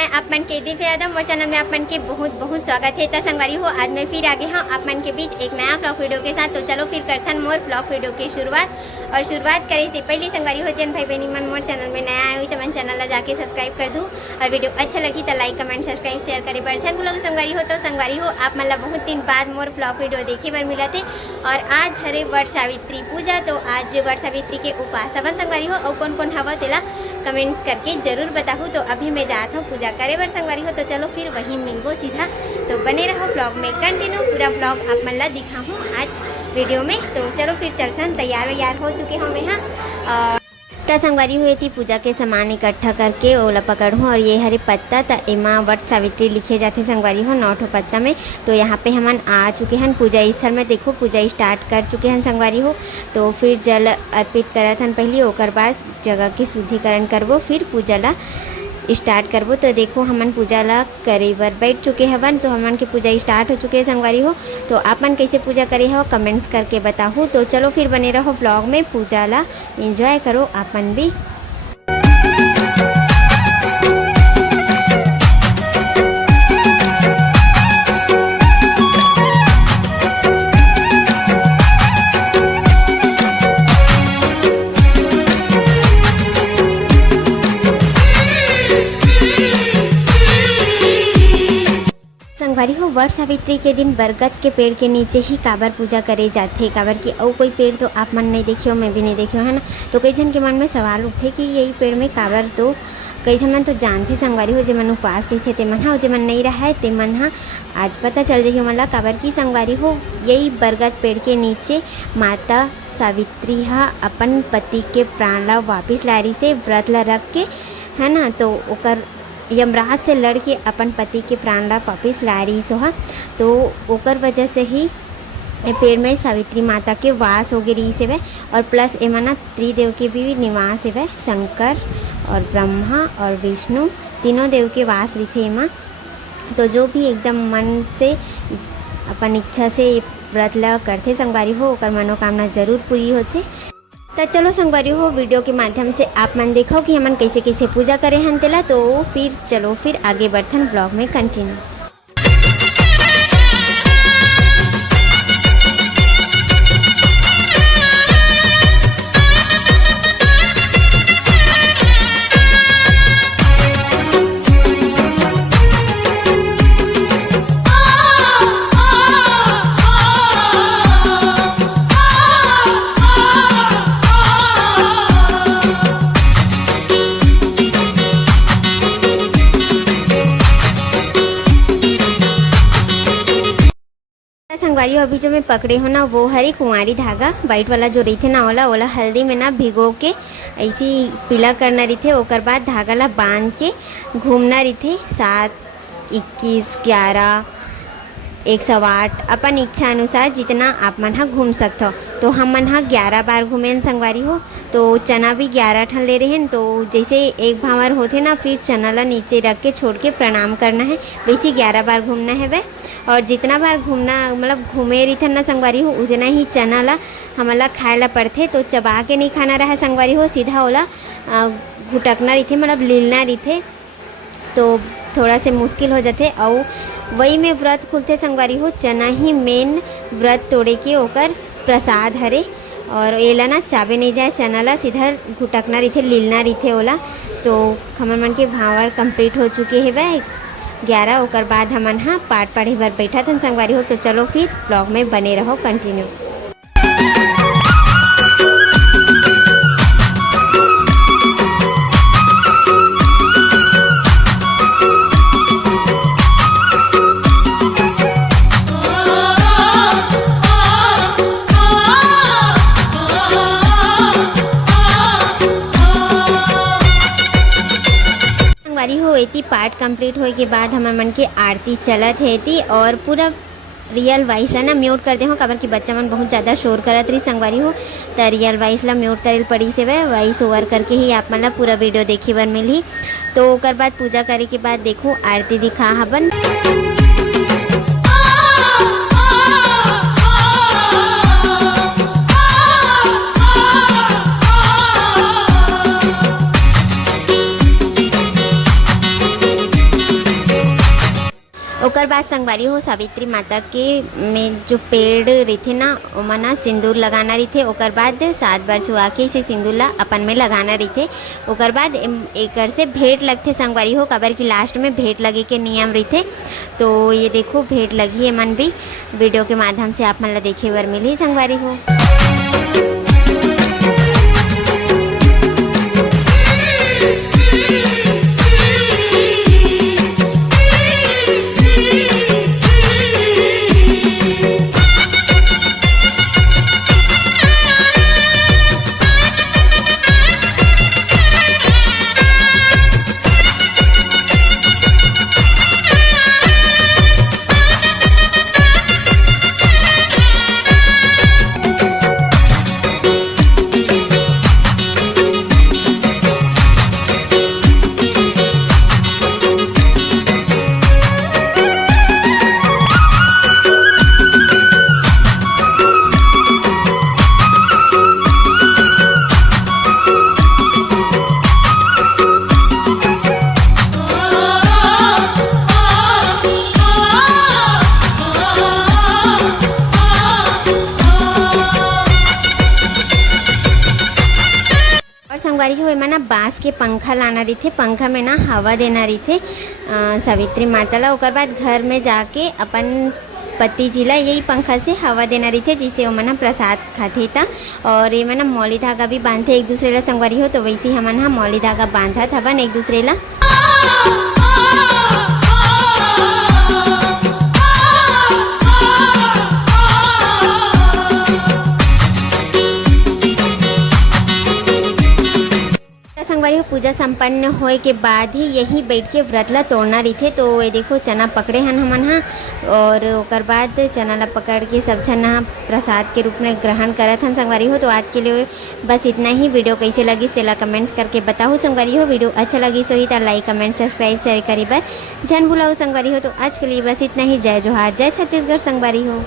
मैं आप मन के दिव्य यादव और चैनल में आप मन के बहुत बहुत स्वागत है। तो संगवारी हो, आज मैं फिर आ गई हूँ आप मन के बीच एक नया ब्लॉग वीडियो के साथ। तो चलो फिर करथन मोर ब्लॉग वीडियो की शुरुआत करे से पहले संगवारी हो जन भाई बहनी मन मोर चैनल में नया आए हुई तो मन चैनल ला जाके सब्सक्राइब कर दूँ और वीडियो अच्छा लगी तो लाइक कमेंट सब्सक्राइब शेयर करे बरसन भूलो। संगवारी हो तो संगवारी हो आप मन ला बहुत दिन बाद मोर ब्लॉग वीडियो देखे बर मिला थे और आज हरे वट सावित्री पूजा। तो आज वट सावित्री के उपास अपन संगवारी हो और कौन कौन हवा तेला कमेंट्स करके जरूर बताऊँ। तो अभी मैं जाता हूँ पूजा करे बर संगवारी हो, तो चलो फिर वहीं मिलबो सीधा। तो बने रहो ब्लॉग में कंटिन्यू, पूरा ब्लॉग आप मन ला दिखाऊँ आज वीडियो में। तो चलो फिर चलते हैं, तैयार हो चुके हो मैं हाँ। तो संगवारी हुई थी पूजा के सामान इकट्ठा करके ओला पकड़ हूँ और ये हरे पत्ता तो एमा वट सावित्री लिखे जाते संगवारी हो 9 पत्ता में। तो यहाँ पे हमन आ चुके हैं पूजा स्थल में, देखो पूजा स्टार्ट कर चुके हैं संगवारी हो। तो फिर जल अर्पित करत हन पहले, ओकर बाद जगह की शुद्धिकरण करबो फिर पूजा ला स्टार्ट करबो। तो देखो हमन पूजा ला करे बर बैठ चुके हवन, तो हमन के पूजा स्टार्ट हो चुके हैं संगवारी हो। तो आप मन कैसे पूजा करे हो कमेंट्स करके बताओ। तो चलो फिर बने रहो ब्लॉग में, पूजा ला एंजॉय करो आप मन भी। संगवारी हो वट सावित्री के दिन बरगद के पेड़ के नीचे ही काबर पूजा करे जाते, काबर की और कोई पेड़ तो आप मन नहीं देखियो, मैं भी नहीं देखियो है ना। तो कई जन के मन में सवाल उठे कि यही पेड़ में काबर, तो कई जन मन तो जानते संगवारी हो, जे मन उपवास रही ते मन हा, जे मन नहीं रहा है ते मन हा आज पता चल जाइए मन ला काबर की संगवारी हो। यही बरगद पेड़ के नीचे माता सावित्री हा अपन पति के प्राण ला वापिस लारी से व्रत ला रख के है ना, तो ओकर यमराज से लड़ के अपन पति के प्राण ला वापिस ला रही सोहा। तो ओकर वजह से ही पेड़ में सावित्री माता के वास हो गई से वह, और प्लस एमा ना त्रिदेव के भी निवास है, शंकर और ब्रह्मा और विष्णु तीनों देव के वास रही एमा। तो जो भी एकदम मन से अपन इच्छा से व्रत ला करते संगवारी हो ओकर मनोकामना जरूर पूरी होते। तो चलो संगवारी हो वीडियो के माध्यम से आप मन देखो कि हमन कैसे कैसे पूजा करे हन तेला। तो फिर चलो फिर आगे बढ़थन ब्लॉग में कंटिन्यू। संगवारी अभी जो मैं पकड़े हो ना वो हरी कुंवारी धागा वाइट वाला जो रही थे ना ओला हल्दी में ना भिगो के ऐसी पीला करना रही थे, ओकर बाद धागा ला बांध के घूमना रही थे 7, 21, 11, 108 अपन इच्छा अनुसार जितना आप मन हा घूम सकते हो। तो हम मन हा 11 बार घूमे संगवारी हो। तो चना भी 11 ठन ले रहे हैं। तो जैसे एक भावर होते ना फिर चना ला नीचे रख के छोड़ के प्रणाम करना है, वैसे 11 बार घूमना है वह। और जितना बार घूमना मतलब घूमे रही थे ना संगवारी हो उतना ही चना ला हमला खाए ला पड़ते। तो चबा के नहीं खाना रहा संगवारी हो, सीधा ओला घुटकना रही थे मतलब लीलना रही थे, तो थोड़ा से मुश्किल हो जाते। और वही में व्रत खुलते संगवारी हो, चना ही मेन व्रत तोड़े के ओकर प्रसाद हरे। और एला ना चाबे नहीं जाए चना ला, सीधा घुटकना रही थे लीलना रही थे ओला। तो हमन मन के भावर कंप्लीट हो चुके हैं वह 11। ओकर बाद हमन हाँ पाठ पढ़े बर बैठा था संगवारी हो। तो चलो फिर ब्लॉग में बने रहो कंटिन्यू। हो एती पाठ कंप्लीट होए के बाद हमर मन के आरती चलत है थी और पूरा रियल वॉइस ला ना म्यूट कर दे हो, काबर कि बच्चा मन बहुत ज़्यादा शोर करत रही संगवारी हो। तो रियल वॉइस ला म्यूट करेल पड़ी से वह वॉइस ओवर करके ही आप मन ला पूरा वीडियो देखे बर मिली। तो ओकर बाद पूजा करे के बाद देखो आरती दिखा हबन। ओकर बाद संगवारी हो सावित्री माता के में जो पेड़ रहिथे ना ओमा ना सिंदूर लगाना रहिथे। ओकर बाद 7 बार छुआ के से सिंदूर ला अपन में लगाना रहिथे। ओकर बाद एकर से भेंट लगथे संगवारी हो, काबर कि लास्ट में भेंट लगे के नियम रहिथे। तो ये देखो भेंट लगी है मन भी वीडियो के माध्यम से आप मन ला देखे बर मिलही संगवारी हो। संगवारी हो एमा ना बांस के पंखा लाना रहिथे। पंखा में ना हवा देना रहिथे सावित्री माता ला। ओकर बाद घर में जाके अपन पति जी ला यही पंखा से हवा देना रहिथे, जिसे ओमन ना प्रसाद खाथे ता। और एमा ना मौली धागा भी बांधथे एक दूसरे ला संगवारी हो। तो वैसे हमन हा मौली धागा बांधत हवन एक दूसरे ला। संगवारी हो पूजा संपन्न होए के बाद ही यही बैठ के व्रत ला तोड़ना रहिथे। तो ये देखो चना पकड़े हन हमन हा, और ओकर बाद चना ला पकड़ के सब झन हा प्रसाद के रूप में ग्रहण करत हन संगवारी हो। तो आज के लिए बस इतना ही। वीडियो कैसे लगिस तेला कमेंट्स करके बताओ संगवारी हो। वीडियो अच्छा लगिस होही तो लाइक कमेंट सब्सक्राइब शेयर करी बर झन भुलाओ संगवारी हो। तो आज के लिए बस इतना ही। जय जोहार, जय छत्तीसगढ़ संगवारी हो।